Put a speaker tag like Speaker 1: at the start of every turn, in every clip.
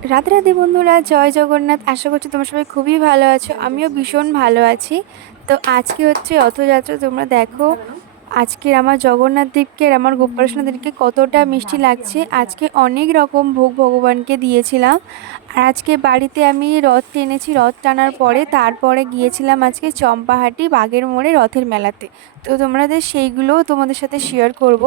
Speaker 1: রাধে রাধে বন্ধুরা, জয় জগন্নাথ। আশা করছি তোমরা সবাই খুবই ভালো আছো। আমিও ভীষণ ভালো আছি। তো আজকে হচ্ছে রথযাত্রা। তোমরা দেখো, আজকের আমার জগন্নাথ দেবকে আমার গোপাল দেবকে কতটা মিষ্টি লাগছে। আজকে অনেক রকম ভোগ ভগবানকে দিয়েছিলাম। আর আজকে বাড়িতে আমি রথ টেনেছি রথ টানার পরে তারপরে গিয়েছিলাম আজকে চম্পাহাটি বাগের মোড়ে রথের মেলাতে। তো তোমাদের সেইগুলোও তোমাদের সাথে শেয়ার করব।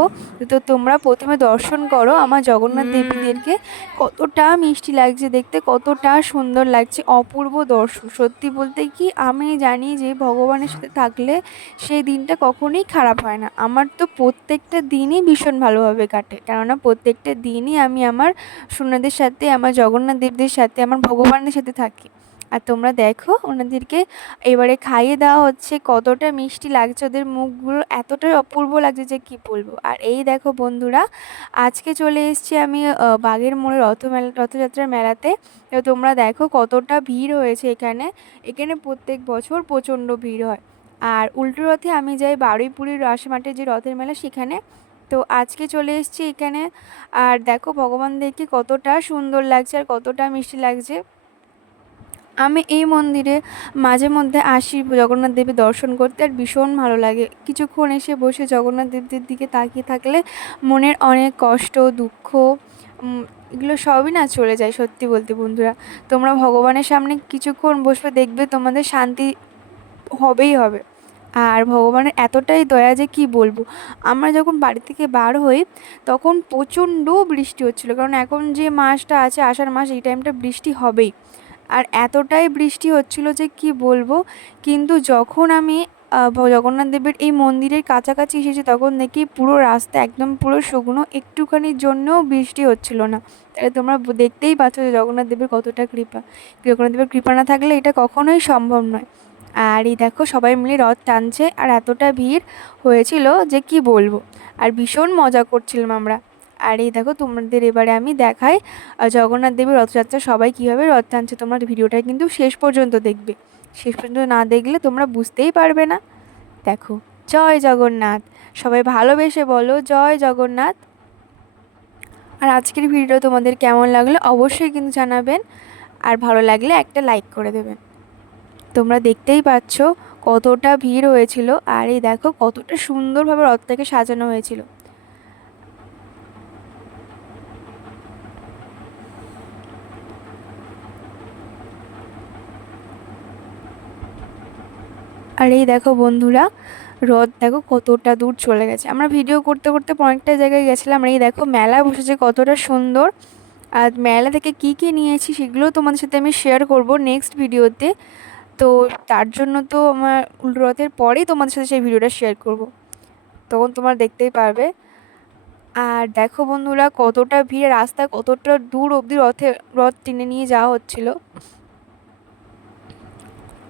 Speaker 1: তো তোমরা প্রথমে দর্শন করো আমার জগন্নাথ দেবীদেরকে। কতটা মিষ্টি লাগছে দেখতে কতটা সুন্দর লাগছে অপূর্ব দর্শন। সত্যি বলতে কি আমি জানি যে ভগবানের সাথে থাকলে সেই দিনটা কখনোই খারাপ হয় না। আমার তো প্রত্যেকটা দিনই ভীষণ ভালোভাবে কাটে। কেননা প্রত্যেকটা দিনই আমি আমার সোনাদের সাথে আমার জগন্নাথ দেবদের সাথে আমার ভগবানের সাথে থাকি। আর তোমরা দেখো, ওনাদেরকে এবারে খাইয়ে দেওয়া হচ্ছে, কতটা মিষ্টি লাগছে ওদের মুখগুলো, এতটাই অপূর্ব লাগছে যে কি বলব। আর এই দেখো বন্ধুরা, আজকে চলে এসেছি আমি বাগের মোড়ে রথ মেলা রথযাত্রার মেলাতে। তোমরা দেখো কতটা ভিড় হয়েছে এখানে। এখানে প্রত্যেক বছর প্রচণ্ড ভিড় হয়। আর উল্টো রথে আমি যাই বারুইপুরের রাসমাঠের যে রথের মেলা, সেখানে তো আজকে চলে এসেছি এখানে। আর দেখো ভগবান দেখে কতটা সুন্দর লাগছে আর কতটা মিষ্টি লাগছে। আমি এই মন্দিরে মাঝে মধ্যে আসি জগন্নাথ দেবের দর্শন করতে আর ভীষণ ভালো লাগে। কিছুক্ষণ এসে বসে জগন্নাথ দেবদের দিকে তাকিয়ে থাকলে মনের অনেক কষ্ট, দুঃখ এগুলো সবই না চলে যায় সত্যি বলতে বন্ধুরা। তোমরা ভগবানের সামনে কিছুক্ষণ বসবে দেখবে তোমাদের শান্তি হবেই হবে। আর ভগবানের এতটাই দয়া যে কি বলব? আমরা যখন বাড়ি থেকে বার হই, তখন প্রচণ্ড বৃষ্টি হচ্ছিল। কারণ এখন যে মাসটা আছে, আষাঢ় মাস, এই টাইমটা বৃষ্টি হবেই। আর এতটাই বৃষ্টি হচ্ছিল যে কি বলব? কিন্তু যখন আমি জগন্নাথ দেবের এই মন্দিরের কাছাকাছি এসেছি, তখন দেখি পুরো রাস্তা একদম পুরো শুকনো একটুখানির জন্যও বৃষ্টি হচ্ছিল না। তাহলে তোমরা দেখতেই পাচ্ছ যে জগন্নাথ দেবের কতটা কৃপা। জগন্নাথ দেবের কৃপা না থাকলে এটা কখনোই সম্ভব নয়। আর এই দেখো সবাই মিলে রথ টানছে আর এতটা ভিড় হয়েছিল যে কি বলব? আর ভীষণ মজা করছিলাম আমরা। আর এই দেখো তোমাদের এবারে আমি দেখাই জগন্নাথ দেবের রথযাত্রা, সবাই কীভাবে রথ টানছে তোমরা ভিডিওটা কিন্তু শেষ পর্যন্ত দেখবে। শেষ পর্যন্ত না দেখলে তোমরা বুঝতেই পারবে না। দেখো, জয় জগন্নাথ। সবাই ভালোবেসে বলো, জয় জগন্নাথ। আর আজকের ভিডিও তোমাদের কেমন লাগল অবশ্যই কিন্তু জানাবেন। আর ভালো লাগলে একটা লাইক করে দেবেন। তোমরা দেখতেই পাচ্ছ কতটা ভিড় হয়েছিল। আর এই দেখো কতটা সুন্দরভাবে রথটাকে সাজানো হয়েছিল। আর এই দেখো বন্ধুরা, রথ দেখো কতটা দূর চলে গেছে। আমরা ভিডিও করতে করতে অনেকটা জায়গায় গেছিলাম। এই দেখো মেলা বসেছে কতটা সুন্দর। আর মেলা থেকে কি কি নিয়েছি সেগুলো তোমাদের সাথে আমি শেয়ার করব নেক্সট ভিডিওতে তো তার জন্য তো আমার উল্টো রথের পরেই তোমাদের সাথে সেই ভিডিওটা শেয়ার করব। তখন তোমরা দেখতেই পারবে। আর দেখো বন্ধুরা, কতটা ভিড়, রাস্তা কতটা দূর অবধি রথে, রথ টেনে নিয়ে যাওয়া হচ্ছিল।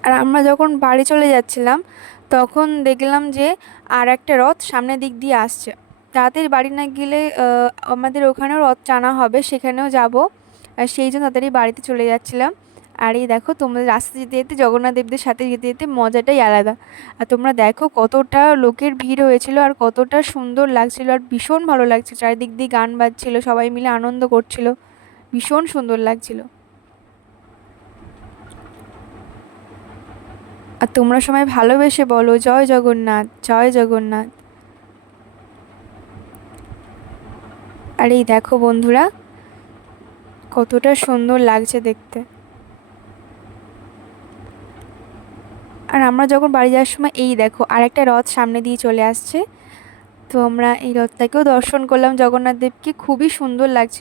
Speaker 1: আর আমরা যখন বাড়ি চলে যাচ্ছিলাম, তখন দেখলাম যে আর একটা রথ সামনের দিক দিয়ে আসছে। তাড়াতাড়ি বাড়ি না গেলে আমাদের ওখানেও রথ টানা হবে, সেখানেও যাব। আর সেই জন্য তাড়াতাড়ি বাড়িতে চলে যাচ্ছিলাম। আর এই দেখো, তোমরা রাস্তা যেতে যেতে, জগন্নাথ দেবদের সাথে যেতে যেতে মজাটাই আলাদা। আর তোমরা দেখো কতটা লোকের ভিড় হয়েছিল আর কতটা সুন্দর লাগছিল আর ভীষণ ভালো লাগছিল। চারিদিক দিয়ে গান বাজছিল, সবাই মিলে আনন্দ করছিল। ভীষণ সুন্দর লাগছিল। আর তোমরা সবাই ভালোবেসে বলো, জয় জগন্নাথ জয় জগন্নাথ। আর এই দেখো বন্ধুরা, কতটা সুন্দর লাগছে দেখতে। আর আমরা যখন বাড়ি যাওয়ার সময়, এই দেখো আর একটা রথ সামনে দিয়ে চলে আসছে। তো আমরা এই রথটাকেও দর্শন করলাম। জগন্নাথ দেবকে খুবই সুন্দর লাগছিল।